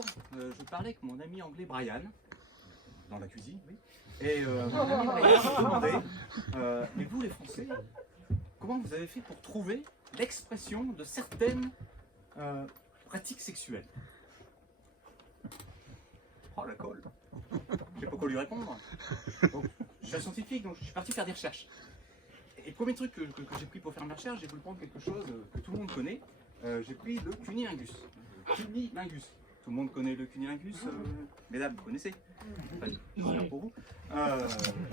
jour, je parlais avec mon ami anglais Brian, dans la cuisine, oui. Et mon ami Brian me demandait, mais vous les Français, comment vous avez fait pour trouver l'expression de certaines pratiques sexuelles? Oh la colle. Je sais pas quoi lui répondre. Donc, je suis un scientifique, donc je suis parti faire des recherches. Et le premier truc que j'ai pris pour faire mes recherches, j'ai voulu prendre quelque chose que tout le monde connaît. J'ai pris le cunilingus. Cunilingus. Tout le monde connaît le cunilingus. Mesdames, vous connaissez. Enfin, j'espère pour vous.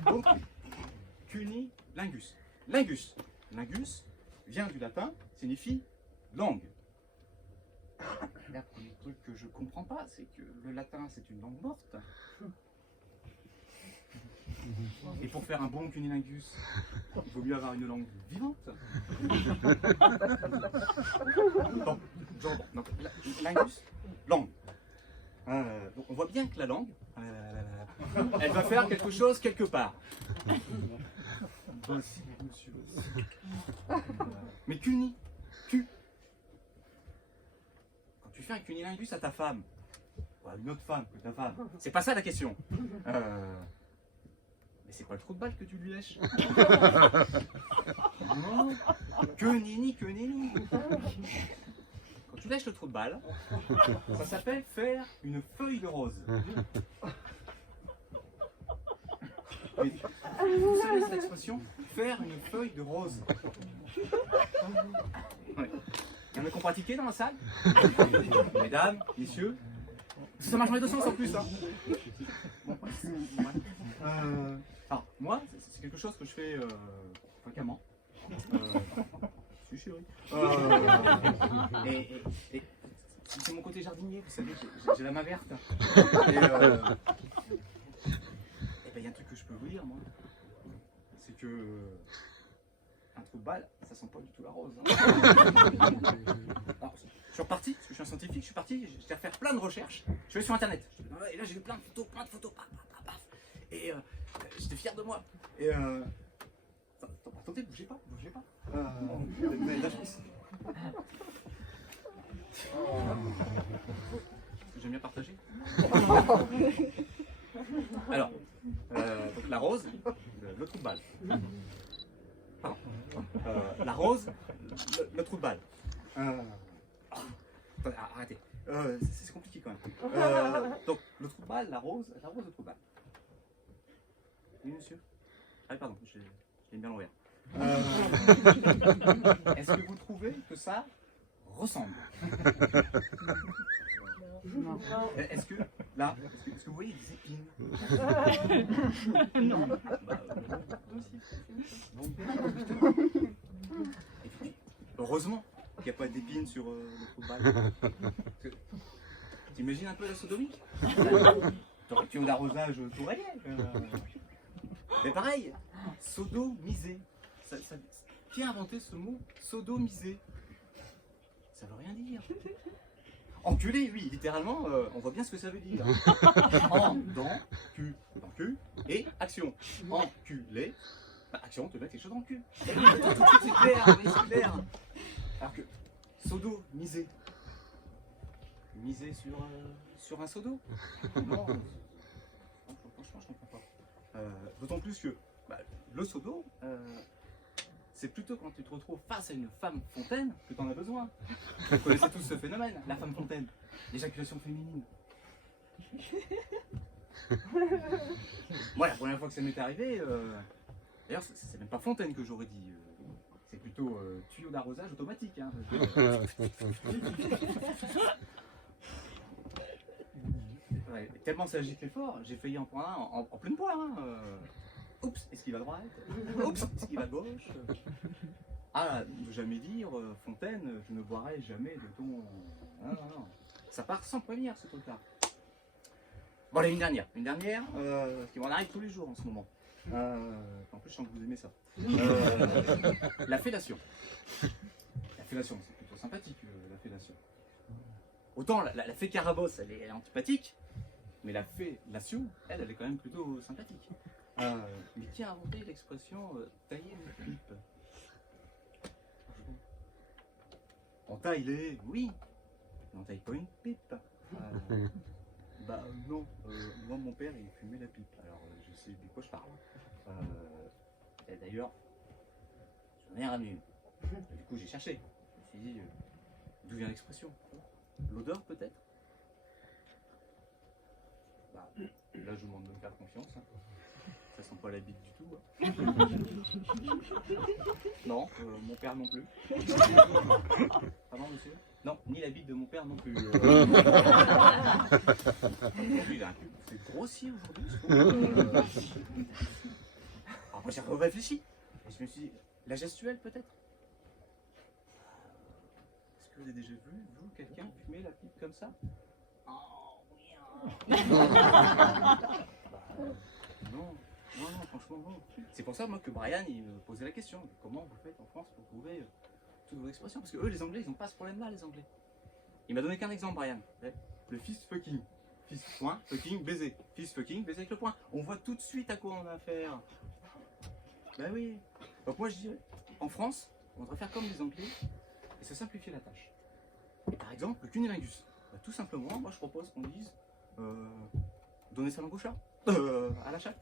Donc, cunilingus. Lingus. Lingus vient du latin, signifie langue. Le premier truc que je comprends pas, c'est que le latin, c'est une langue morte. Et pour faire un bon cunilingus, il vaut mieux avoir une langue vivante. Bon, donc lingus, langue. Donc on voit bien que la langue, elle va faire quelque chose quelque part. Voici, monsieur. Mais cuni, quand tu fais un cunilingus à ta femme, ou à une autre femme que ta femme, c'est pas ça la question. Mais c'est quoi le trou de balle que tu lui lèches? Non, que nini. Quand tu lèches le trou de balle, ça s'appelle faire une feuille de rose. Mais, vous savez cette expression? Faire une feuille de rose. Ouais. Il y en a qui ont pratiqué dans la salle? Mesdames, messieurs, ça marche dans les deux sens en plus. Hein. Bon, ouais. Alors, moi, c'est quelque chose que je fais fréquemment. Si, chérie. Et c'est mon côté jardinier, vous savez, j'ai la main verte. Et ben, il y a un truc que je peux vous dire, moi. C'est que un trou de balle, ça sent pas du tout la rose. Hein. Alors, je suis reparti, parce que je suis un scientifique, je suis parti, j'ai refaire plein de recherches. Je suis allé sur internet. Et là, j'ai vu plein de photos, paf. Et j'étais fier de moi. Et attendez, bougez pas. Vous avez de la chance. J'aime bien partager. Alors, donc la rose, le trou de balle. Pardon. La rose, le trou de balle. Arrêtez. C'est compliqué quand même. Donc, le trou de balle, la rose, le trou de balle. Oui, monsieur? Ah, pardon, je l'ai bien l'envers. Est-ce que vous trouvez que ça ressemble? Non. Est-ce que, là, est-ce que vous voyez des épines? Non. Et puis, heureusement qu'il n'y a pas d'épines sur le trou de balle. T'imagines un peu la sodomie? T'aurais pu un arrosage tout rayé. Mais pareil, sodomiser. Qui a inventé ce mot sodomiser? Ça veut rien dire. Enculé, oui, littéralement, on voit bien ce que ça veut dire. En, dans, cul, et action. Enculé, bah, action, te mettre quelque chose dans le cul. Et oui, tout de suite, c'est clair, mais c'est clair. Alors que sodomiser. Miser sur un sodo? Non. Franchement, je comprends pas. D'autant plus que le sodo, c'est plutôt quand tu te retrouves face à une femme fontaine que tu en as besoin. Vous connaissez tous ce phénomène, la femme fontaine, l'éjaculation féminine. Moi, la première fois que ça m'est arrivé, d'ailleurs, c'est même pas fontaine que j'aurais dit, c'est plutôt tuyau d'arrosage automatique. Hein, ouais, tellement ça agite fort, j'ai failli en prendre un en pleine poire. Hein. Oups, est-ce qu'il va à droite? Oups, est-ce qu'il va à gauche? Ah, ne jamais dire, Fontaine, je ne boirai jamais de ton... Non. Ça part sans prévenir, ce truc-là. Bon, allez, une dernière, qui m'en arrive tous les jours en ce moment. En plus, je sens que vous aimez ça. La fellation. La fellation, c'est plutôt sympathique, la fellation. Autant la fée Carabosse, elle est antipathique, mais la fellation, elle est quand même plutôt sympathique. Mais qui a inventé l'expression tailler une pipe? On taille les... Oui, mais on taille pas une pipe. Bah non, moi mon père il fumait la pipe, alors je sais de quoi je parle. Et d'ailleurs, j'en ai ramené une. Du coup j'ai cherché, je me suis dit, d'où vient l'expression? L'odeur peut-être? Bah, là je vous demande de me faire confiance, hein. Ça sent pas la bite du tout. Hein. Non, mon père non plus. Pardon monsieur? Non, ni la bite de mon père non plus. Il a un cul, c'est grossier aujourd'hui. Alors moi j'ai réfléchi. Et je me suis dit, la gestuelle peut-être? Est-ce que vous avez déjà vu, vous, quelqu'un fumer la pipe comme ça? Oh, oui. Non, franchement non. C'est pour ça moi que Brian il me posait la question, comment vous faites en France pour trouver toutes vos expressions? Parce que eux les Anglais ils n'ont pas ce problème-là les Anglais. Il m'a donné qu'un exemple Brian. Le fist fucking. Fist point, fucking, baiser. Fist fucking, baiser avec le point. On voit tout de suite à quoi on a affaire. Ben oui. Donc moi je dirais, en France, on devrait faire comme les Anglais et se simplifier la tâche. Et par exemple, le cunilingus. Ben, tout simplement, moi je propose qu'on dise donner sa langue au chat. À la chatte.